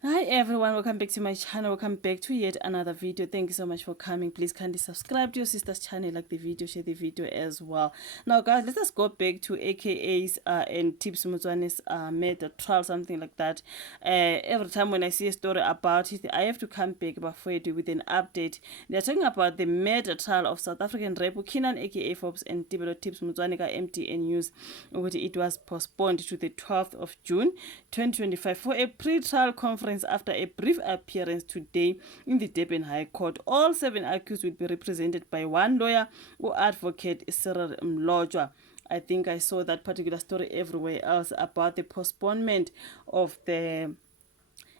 Hi everyone, welcome back to my channel. Welcome back to yet another video. Thank you so much for coming. Please kindly subscribe to your sister's channel, like the video, share the video as well. Now guys, let us go back to AKA's and Tibz Mutswane's murder trial, something like that. Every time when I see a story about it, I have to come back before I do with an update. They're talking about the murder trial of South African rapper Kiernan aka Forbes and Tibellotibz Mutswane MTN News. It was postponed to the 12th of June 2025 for a pre-trial conference after a brief appearance today in the Durban High Court. All 7 accused will be represented by one lawyer or advocate, Cyril Mlojwa. I think I saw that particular story everywhere else about the postponement of the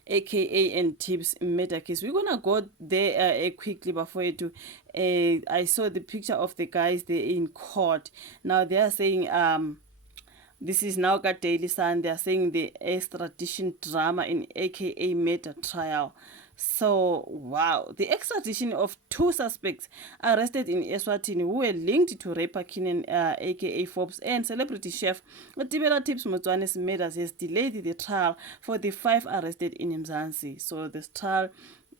AKA and Tibz murder case. We're gonna go there quickly before you do. I saw the picture of the guys there in court. Now they are saying this is now got Daily Sun. They are saying the extradition drama in AKA murder trial. So, wow. The extradition of 2 suspects arrested in Eswatini who were linked to rapper Kiernan aka Forbes and celebrity chef Tibellotibz Mutswane's murders has delayed the trial for the 5 arrested in Mzansi. So, this trial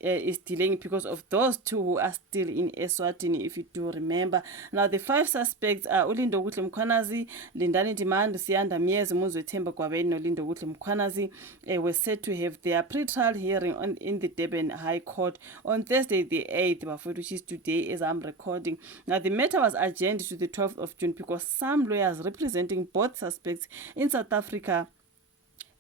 is delaying because of those 2 who are still in Eswatini, if you do remember. Now, the 5 suspects are Ulindo Gutle Mkhwanazi, Lindani Demand, Sianda Mies, Muzwe Themba Gwabeni, no Lindo Gutle Mkhwanazi were set to have their pre-trial hearing in the Durban High Court on Thursday the 8th, which is today as I'm recording. Now, the matter was adjourned to the 12th of June because some lawyers representing both suspects in South Africa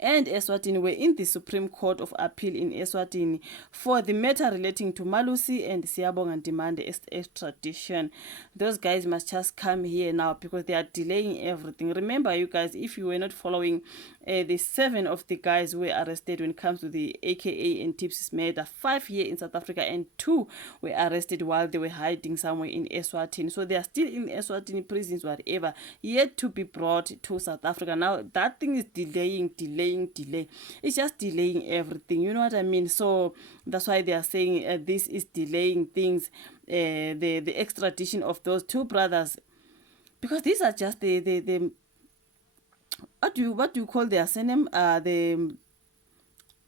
and Eswatini were in the Supreme Court of Appeal in Eswatini for the matter relating to Malusi and Siyabonga demand extradition. Those guys must just come here now because they are delaying everything. Remember, you guys, if you were not following, the 7 of the guys were arrested when it comes to the AKA and Tibz murder, 5 here in South Africa and 2 were arrested while they were hiding somewhere in Eswatini. So they are still in Eswatini prisons, whatever, yet to be brought to South Africa. Now that thing is delay. It's just delaying everything. You know what I mean? So that's why they are saying this is delaying things, the extradition of those 2 brothers, because these are just the what do you call their surname?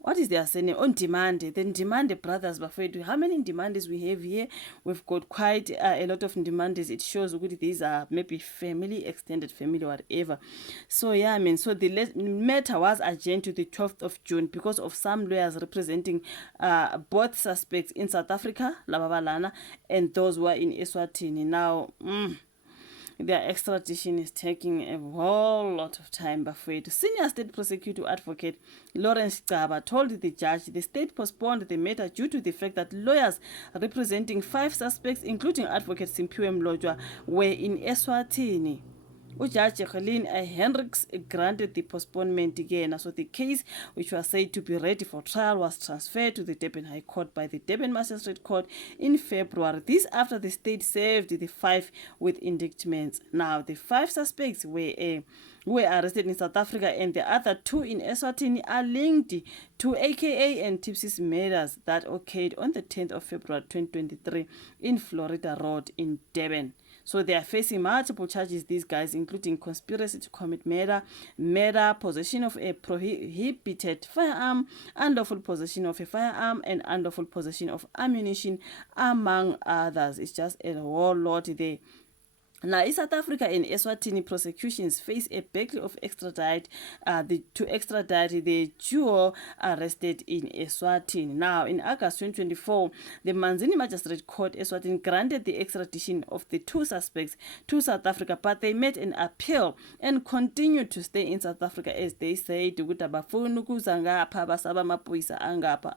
What is their surname? On demand. Then demand brothers. How many demands we have here? We've got quite a lot of demands. It shows good these are maybe family, extended family, whatever. So yeah, I mean, so the matter was adjourned to the 12th of June because of some lawyers representing both suspects in South Africa, Lababalana, and those who are in Eswatini. Now, their extradition is taking a whole lot of time. Senior State Prosecutor Advocate Lawrence Gaba told the judge the state postponed the matter due to the fact that lawyers representing 5 suspects, including Advocate Simphiwe Mlojwa, were in Eswatini. Judge Helene Hendricks granted the postponement again. So the case, which was said to be ready for trial, was transferred to the Durban High Court by the Durban Magistrate Court in February. This after the state served the 5 with indictments. Now, the 5 suspects were arrested in South Africa and the other 2 in Eswatini are linked to AKA and Tibz's murders that occurred on the 10th of February 2023 in Florida Road in Durban. So they are facing multiple charges, these guys, including conspiracy to commit murder, possession of a prohibited firearm, unlawful possession of a firearm, and unlawful possession of ammunition, among others. It's just a whole lot there. Now, in South Africa and Eswatini, prosecutions face a battle of extradite the duo arrested in Eswatini. Now, in August 2024, the Manzini Magistrate Court Eswatini granted the extradition of the 2 suspects to South Africa, but they made an appeal and continued to stay in South Africa as they said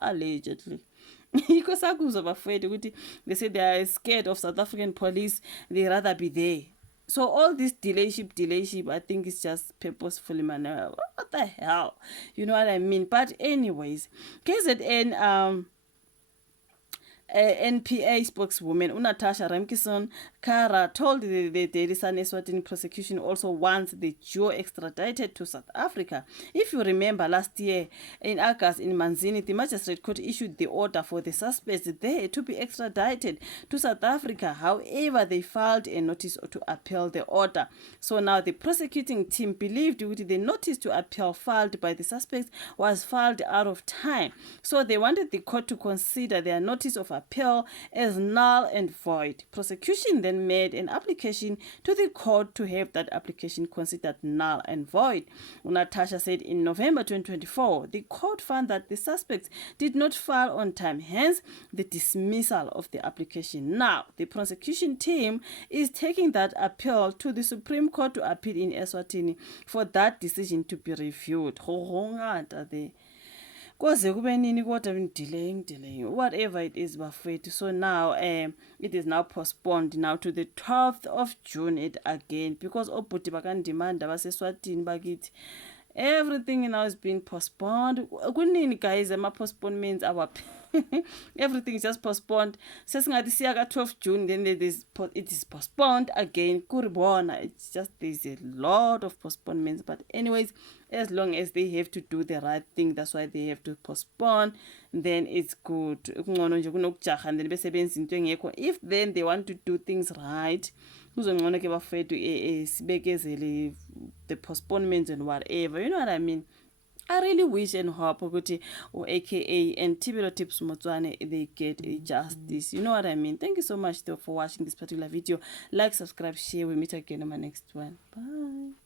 allegedly. They say they are scared of South African police, they rather be there. So all this delay ship, I think it's just purposefully, man. What the hell? You know what I mean? But anyways, KZN NPA spokeswoman Natasha Remkison Kara told the Daily Sun Eswatini prosecution also wants the duo extradited to South Africa. If you remember, last year in August in Manzini, the magistrate court issued the order for the suspects there to be extradited to South Africa. However, they filed a notice to appeal the order. So now the prosecuting team believed the notice to appeal filed by the suspects was filed out of time. So they wanted the court to consider their notice of appeal as null and void. Prosecution then made an application to the court to have that application considered null and void. Natasha said in November 2024, the court found that the suspects did not file on time, hence the dismissal of the application. Now, the prosecution team is taking that appeal to the Supreme Court to appeal in Eswatini for that decision to be reviewed. Whatever it is, bafethu. So now it is now postponed now to the 12th of June again, because obhuti bakandimanda baseswatini bakithi everything now is being postponed. Kunini guys, ama-postponements our everything is just postponed. Sesingathi siya ka-12 June, then it is postponed again. Kuribona, it's just there's a lot of postponements. But anyways, as long as they have to do the right thing, that's why they have to postpone, then it's good. If then they want to do things right, the postponements and whatever, you know what I mean. I really wish and hope ukuthi AKA and Tibellotibz Motswane they get a justice. You know what I mean. Thank you so much though for watching this particular video. Like, subscribe, share. We meet again on my next one. Bye.